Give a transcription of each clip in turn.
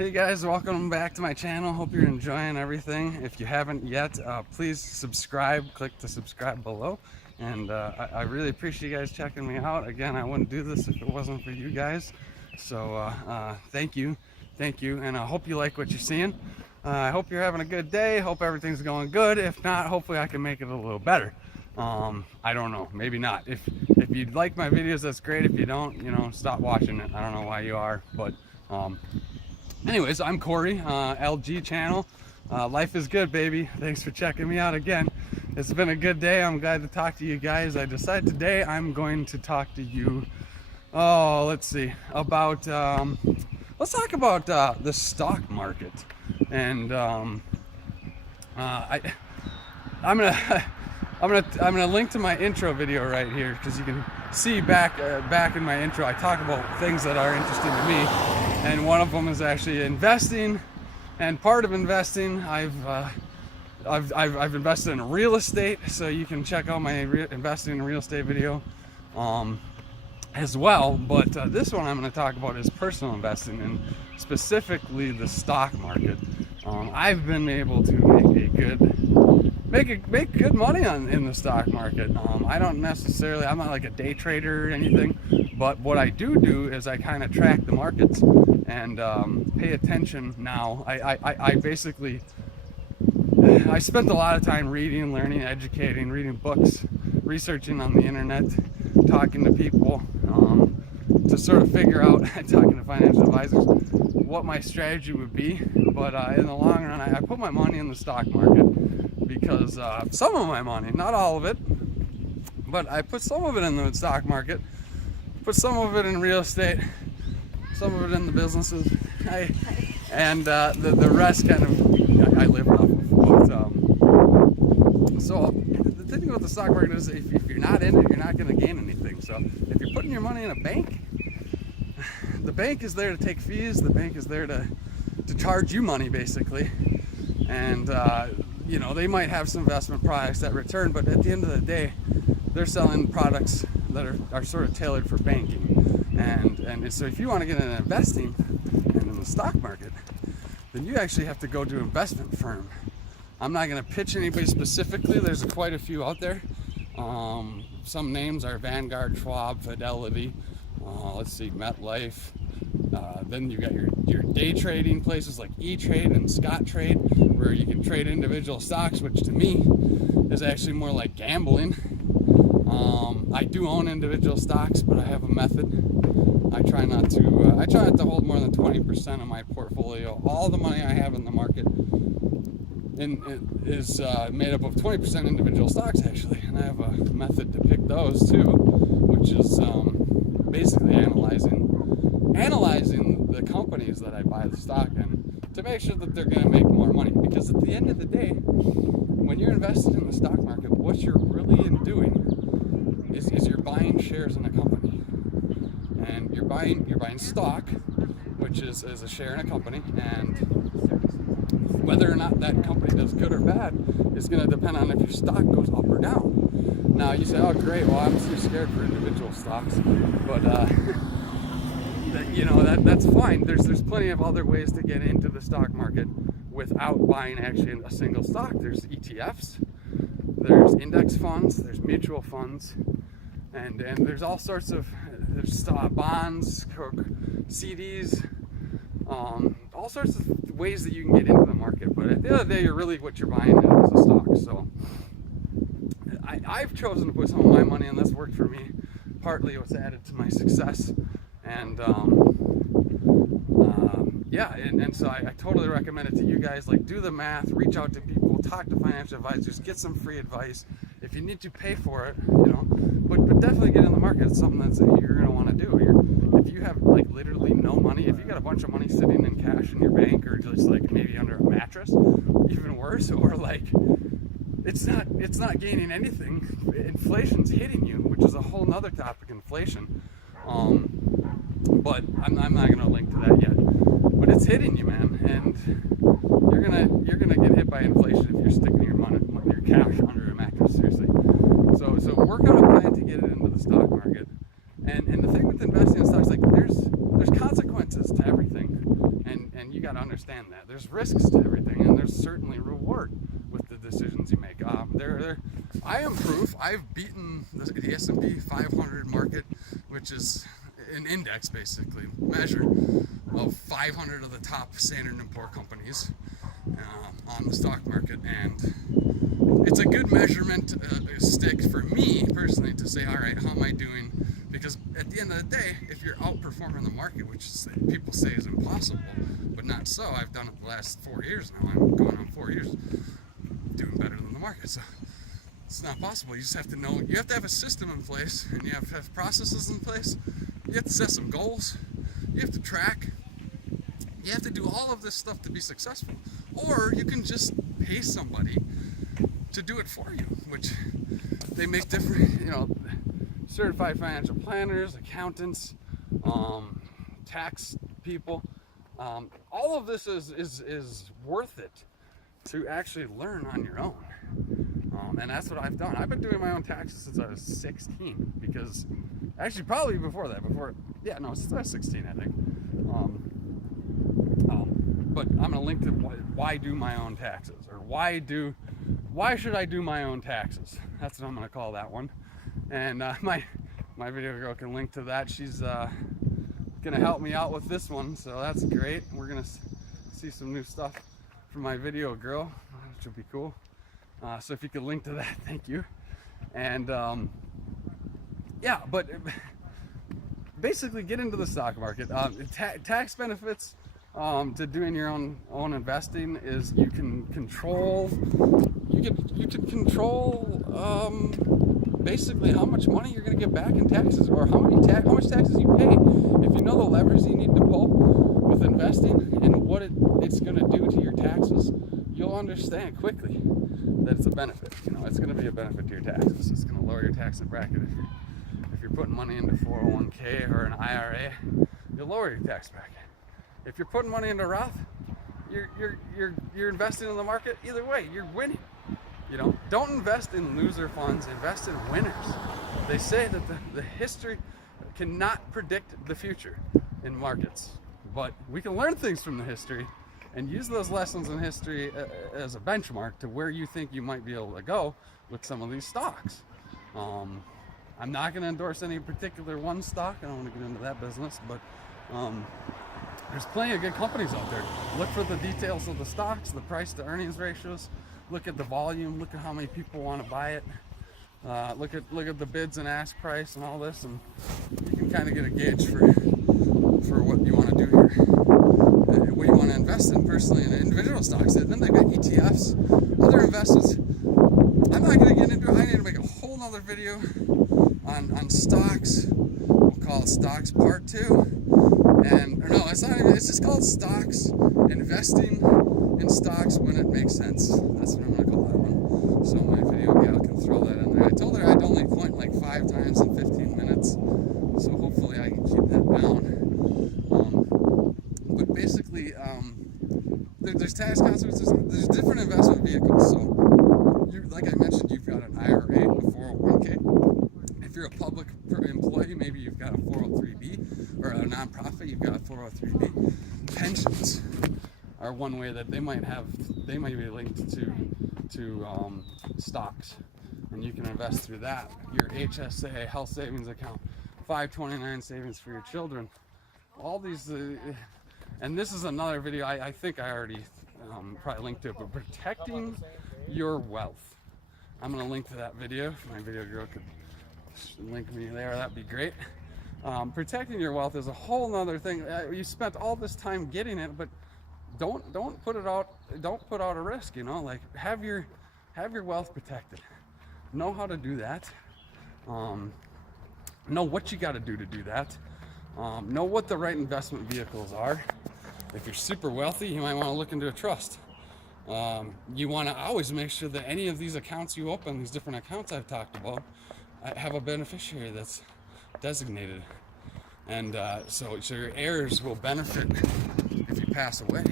Hey guys, welcome back to my channel. Hope you're enjoying everything. If you haven't yet, please subscribe. Click the subscribe below. And I really appreciate you guys checking me out. Again, I wouldn't do this if it wasn't for you guys. So thank you. And I hope you like what you're seeing. I hope you're having a good day. Hope everything's going good. If not, hopefully I can make it a little better. I don't know, maybe not. If you like my videos, that's great. If you don't, stop watching it. I don't know why you are, but anyways, I'm Kory, LG channel. Life is good, baby. Thanks for checking me out again. It's been a good day. I'm glad to talk to you guys. I decided today I'm going to talk to you, let's see, about, let's talk about the stock market. And I'm gonna link to my intro video right here, because you can see back in my intro I talk about things that are interesting to me, and one of them is actually investing. And part of investing, I've invested in real estate, so you can check out my investing in real estate video as well. But this one I'm going to talk about is personal investing, and specifically the stock market. I've been able to make good money in the stock market. I'm not like a day trader or anything, but what I do is I kind of track the markets and pay attention now. I basically spent a lot of time reading, learning, educating, reading books, researching on the internet, talking to people, to sort of figure out, talking to financial advisors, what my strategy would be. But in the long run, I put my money in the stock market, because some of my money, not all of it, but I put some of it in the stock market, put some of it in real estate, some of it in the businesses, and the rest kind of I live off of. But, so the thing about the stock market is, if you're not in it, you're not going to gain anything. So if you're putting your money in a bank, the bank is there to take fees. The bank is there to charge you money, basically. And they might have some investment products that return, but at the end of the day, they're selling products that are sort of tailored for banking. And so if you want to get into investing and in the stock market, then you actually have to go to an investment firm. I'm not going to pitch anybody specifically. There's quite a few out there. Some names are Vanguard, Schwab, Fidelity, let's see, MetLife. Then you got your day trading places like E-Trade and Scottrade, where you can trade individual stocks, which to me is actually more like gambling. I do own individual stocks, but I have a method. I try not to hold more than 20% of my portfolio. All the money I have in the market is made up of 20% individual stocks, actually, and I have a method to pick those too, which is basically analyzing the companies that I buy the stock in to make sure that they're going to make more money. Because at the end of the day, when you're invested in the stock market, what you're really doing is you're buying shares in a company, and you're buying stock, which is a share in a company, and whether or not that company does good or bad is going to depend on if your stock goes up or down. Now you say, oh great, well I'm too scared for individual stocks, but that's fine. There's plenty of other ways to get into the stock market without buying actually a single stock. There's ETFs, there's index funds, there's mutual funds, and there's all sorts of bonds, CDs, all sorts of ways that you can get into the market. But at the end of the day, what you're buying is a stock. So I've chosen to put some of my money in this. Worked for me. Partly what's added to my success. And so I totally recommend it to you guys. Like, do the math, reach out to people, talk to financial advisors, get some free advice. If you need to, pay for it, but definitely get in the market. It's something that you're going to want to do. If you have like literally no money, if you got a bunch of money sitting in cash in your bank, or just like maybe under a mattress, even worse, or like it's not gaining anything. Inflation's hitting you, which is a whole nother topic, inflation. But I'm not going to link to that yet. But it's hitting you, man, and you're gonna get hit by inflation if you're sticking your cash under a mattress. Seriously. So work on a plan to get it into the stock market. And the thing with investing in stocks, like there's consequences to everything, and you got to understand that there's risks to everything, and there's certainly reward with the decisions you make. I am proof. I've beaten the S&P 500 market, which is an index, basically measure of 500 of the top Standard & Poor companies on the stock market, and it's a good measurement stick for me personally to say, all right, how am I doing? Because at the end of the day, if you're outperforming the market, which people say is impossible, but not so. I've done it the last 4 years now. I'm going on 4 years doing better than the market. So it's not possible. You just have to know. You have to have a system in place, and you have to have processes in place. You have to set some goals. You have to track. You have to do all of this stuff to be successful. Or you can just pay somebody to do it for you, which they make different, certified financial planners, accountants, tax people. All of this is worth it to actually learn on your own. And that's what I've done. I've been doing my own taxes since I was 16, because actually probably before that, since I was 16, I think. But I'm gonna link to why do my own taxes, or why should I do my own taxes? That's what I'm gonna call that one. And my video girl can link to that. She's gonna help me out with this one, so that's great. We're gonna see some new stuff from my video girl, which will be cool. So if you could link to that, thank you. And but basically get into the stock market. Tax benefits to doing your own investing is you can control basically how much money you're going to get back in taxes, or how much taxes you pay. If you know the levers you need to pull with investing and what it's going to do to your taxes, you'll understand quickly that it's a benefit. It's going to be a benefit to your taxes. It's going to lower your tax bracket. If you're putting money into 401k or an IRA, you'll lower your tax bracket. If you're putting money into Roth, you're investing in the market. Either way, you're winning. Don't invest in loser funds. Invest in winners. They say that the history cannot predict the future in markets, but we can learn things from the history and use those lessons in history as a benchmark to where you think you might be able to go with some of these stocks. I'm not going to endorse any particular one stock. I don't want to get into that business, but there's plenty of good companies out there. Look for the details of the stocks, the price to earnings ratios. Look at the volume. Look at how many people want to buy it. Look at the bids and ask price and all this, and you can kind of get a gauge for what you want to do here, what you want to invest in personally in individual stocks. And then they've got ETFs, other investments. I'm not going to get into it. I need to make a whole nother video on stocks. We'll call it Stocks Part 2. It's just called Stocks, Investing in Stocks When It Makes Sense. That's what I'm going to call that one. So my video gal can throw that in there. I told her I'd only point like 5 times in 15 minutes, so hopefully I can keep that down. But basically, there's tax consequences. There's different investment vehicles. So, like I mentioned, you've got an IRA, a 401k. If you're a public employee, maybe you've got a 403b, or a nonprofit, you've got a 403b. Pensions are one way that they might be linked to stocks, and you can invest through that. Your HSA, health savings account, 529 savings for your children. All these, and this is another video. I think I already probably linked to it, but protecting your wealth. I'm going to link to that video. If my video girl could link me there, that'd be great. Protecting your wealth is a whole nother thing. You spent all this time getting it, but don't put it out. Don't put out a risk. Like have your wealth protected. Know how to do that. Know what you got to do that. Know what the right investment vehicles are. If you're super wealthy, you might want to look into a trust. You want to always make sure that any of these accounts you open, these different accounts I've talked about, have a beneficiary that's designated, and so your heirs will benefit if you pass away.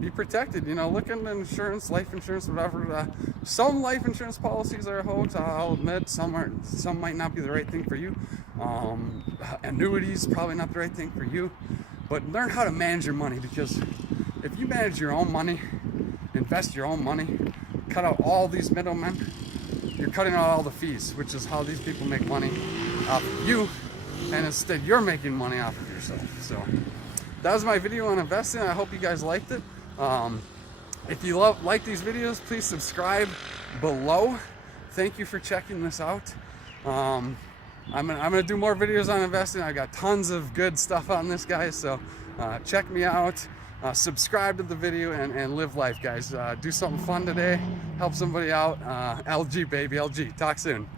Be protected. Look into insurance, life insurance, whatever. Some life insurance policies are a hoax. I'll admit some might not be the right thing for you. Annuities probably not the right thing for you. but learn how to manage your money, because if you manage your own money, invest your own money, cut out all these middlemen, you're cutting out all the fees, which is how these people make money off of you, and instead you're making money off of yourself. So that was my video on investing. I hope you guys liked it. If you like these videos, please subscribe below. Thank you for checking this out. I'm gonna do more videos on investing. I got tons of good stuff on this, guys, so check me out. Subscribe to the video and live life, guys. Do something fun today, help somebody out. LG, baby, LG. Talk soon.